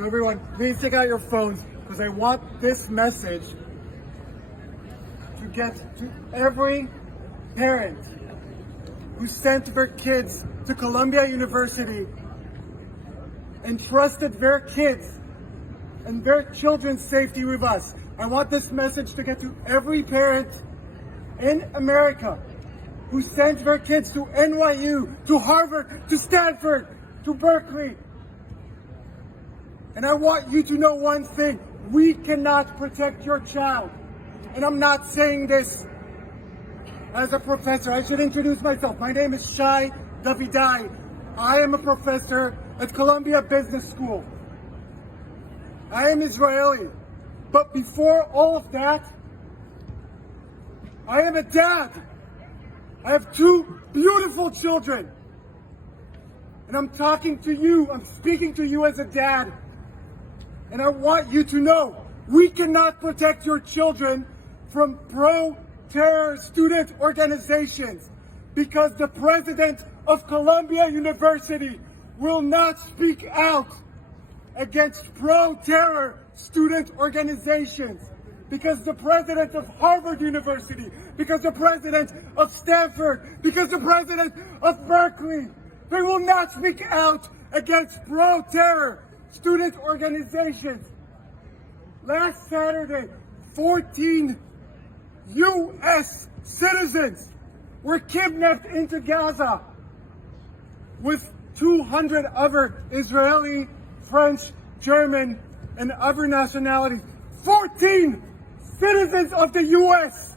So everyone, please take out your phones because I want this message to get to every parent who sent their kids to Columbia University and trusted their kids and their children's safety with us. I want this message to get to every parent in America who sent their kids to NYU, to Harvard, to Stanford, to Berkeley. And I want you to know one thing. We cannot protect your child. And I'm not saying this as a professor. I should introduce myself. My name is Shai Davidai. I am a professor at Columbia Business School. I am Israeli. But before all of that, I am a dad. I have two beautiful children. And I'm talking to you, I'm speaking to you as a dad. And I want you to know, we cannot protect your children from pro-terror student organizations because the president of Columbia University will not speak out against pro-terror student organizations, because the president of Harvard University, because the president of Stanford, because the president of Berkeley, they will not speak out against pro-terror student organizations. Last Saturday, 14 U.S. citizens were kidnapped into Gaza with 200 other Israeli, French, German, and other nationalities. 14 citizens of the U.S.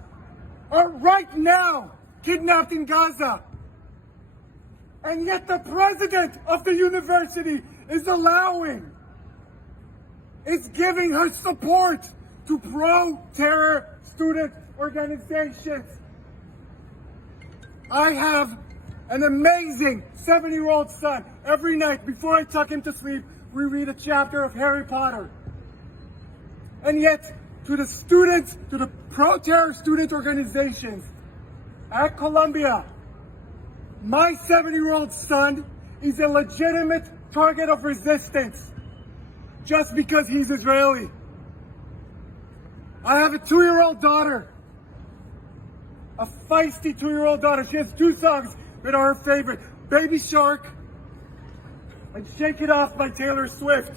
are right now kidnapped in Gaza. And yet the president of the university is giving her support to pro-terror student organizations. I have an amazing 7-year-old son. Every night before I tuck him to sleep, we read a chapter of Harry Potter. And yet, to the students, to the pro-terror student organizations at Columbia, my 7-year-old son is a legitimate target of resistance just because he's Israeli. I have a 2-year-old daughter, a feisty 2-year-old daughter. She has 2 songs that are her favorite, Baby Shark and Shake It Off by Taylor Swift.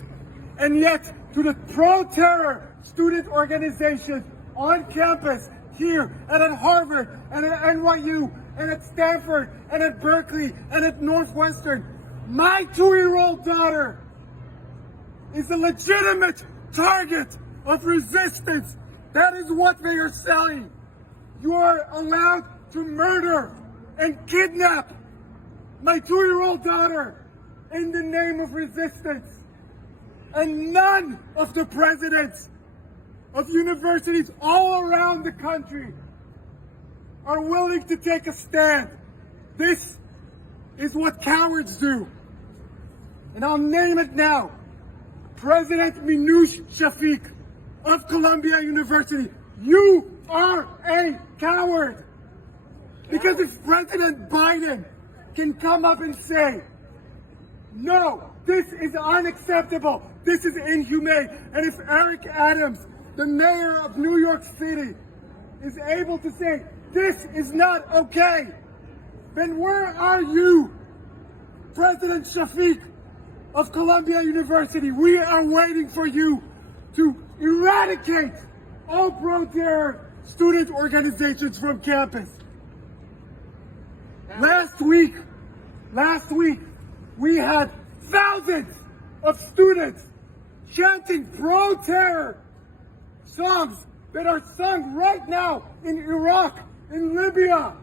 And yet, to the pro-terror student organizations on campus here and at Harvard and at NYU and at Stanford and at Berkeley and at Northwestern, my 2-year-old daughter is a legitimate target of resistance. That is what they are selling. You are allowed to murder and kidnap my 2-year-old daughter in the name of resistance. And none of the presidents of universities all around the country are willing to take a stand. This is what cowards do. And I'll name it now. President Minouche Shafik of Columbia University, you are a coward. Because if President Biden can come up and say, no, this is unacceptable, this is inhumane, and if Eric Adams, the mayor of New York City, is able to say, this is not okay, then where are you, President Shafik of Columbia University? We are waiting for you to eradicate all pro-terror student organizations from campus. Last week, we had thousands of students chanting pro-terror songs that are sung right now in Iraq, in Libya,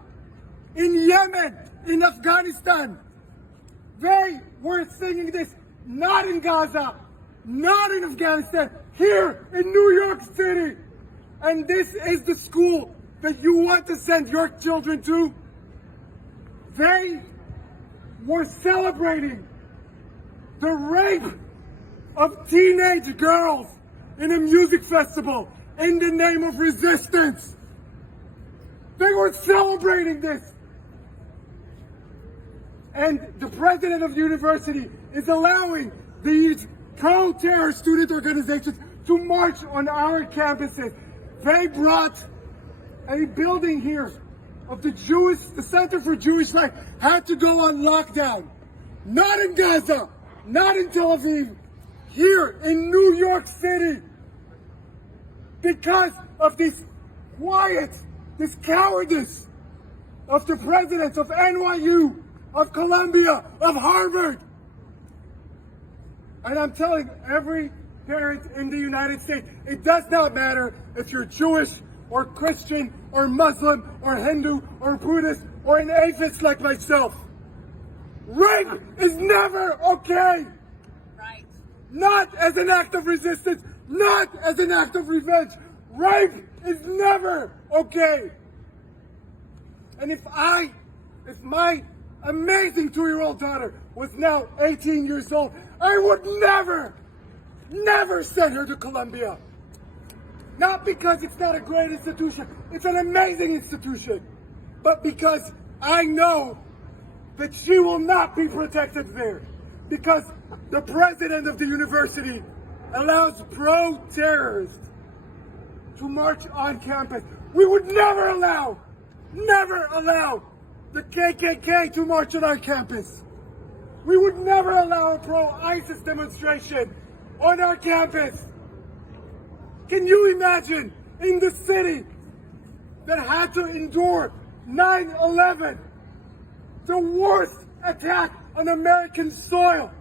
in Yemen, in Afghanistan. They were singing this not in Gaza, not in Afghanistan, here in New York City. And this is the school that you want to send your children to? They were celebrating the rape of teenage girls in a music festival in the name of resistance. They were celebrating this. And the president of the university is allowing these pro-terror student organizations to march on our campuses. They brought a building here of the Center for Jewish Life had to go on lockdown. Not in Gaza, not in Tel Aviv, here in New York City. Because of this cowardice of the presidents of NYU, of Columbia, of Harvard. And I'm telling every parent in the United States, it does not matter if you're Jewish or Christian or Muslim or Hindu or Buddhist or an atheist like myself. Rape is never okay. Right. Not as an act of resistance, not as an act of revenge. Rape is never okay. And if my amazing 2-year-old daughter was now 18 years old, I would never send her to Columbia. Not because it's not a great institution, it's an amazing institution, but because I know that she will not be protected there. Because the president of the university allows pro-terrorists to march on campus. We would never allow the KKK to march on our campus. We would never allow a pro-ISIS demonstration on our campus. Can you imagine in the city that had to endure 9/11, the worst attack on American soil?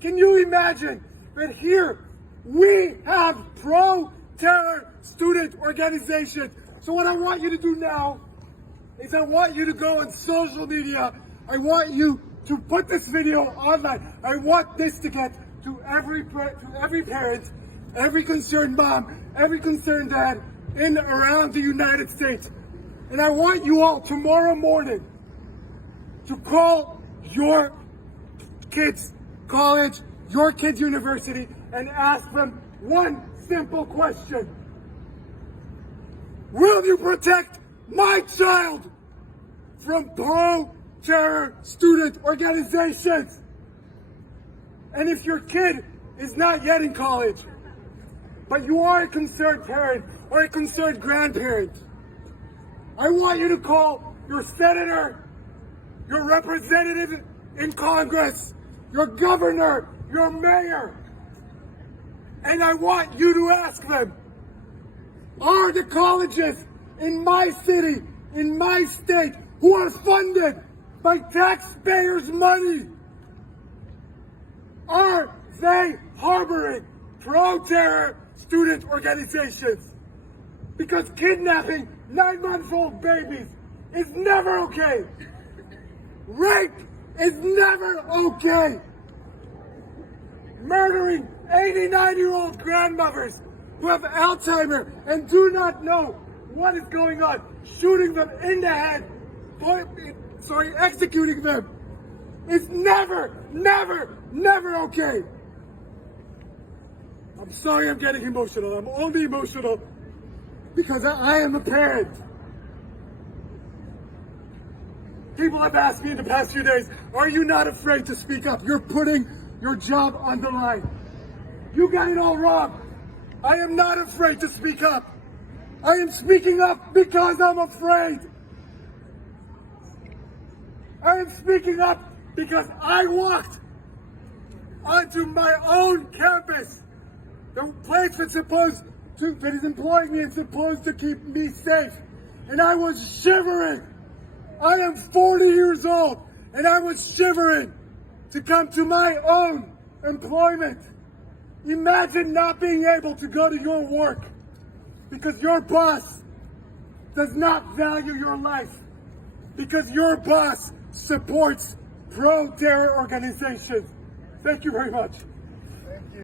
Can you imagine that here we have pro-terror student organizations? So what I want you to do now is I want you to go on social media. I want you to put this video online. I want this to get to every parent, every concerned mom, every concerned dad in around the United States. And I want you all tomorrow morning to call your kids' college, your kids' university, and ask them one simple question. Will you protect my child from pro-terror student organizations? And if your kid is not yet in college, but you are a concerned parent or a concerned grandparent, I want you to call your senator, your representative in Congress, your governor, your mayor, and I want you to ask them, are the colleges in my city, in my state, who are funded by taxpayers' money, are they harboring pro-terror student organizations? Because kidnapping 9-month-old babies is never okay. Rape is never okay. Murdering 89-year-old grandmothers who have Alzheimer and do not know what is going on, shooting them in the head, executing them, is never okay. I'm sorry I'm getting emotional. I'm only emotional because I am a parent. People have asked me in the past few days, are you not afraid to speak up? You're putting your job on the line. You got it all wrong. I am not afraid to speak up. I am speaking up because I'm afraid. I am speaking up because I walked onto my own campus, the place that is employing me and supposed to keep me safe. And I was shivering. I am 40 years old, and I was shivering to come to my own employment. Imagine not being able to go to your work because your boss does not value your life, because your boss supports pro-terror organizations. Thank you very much.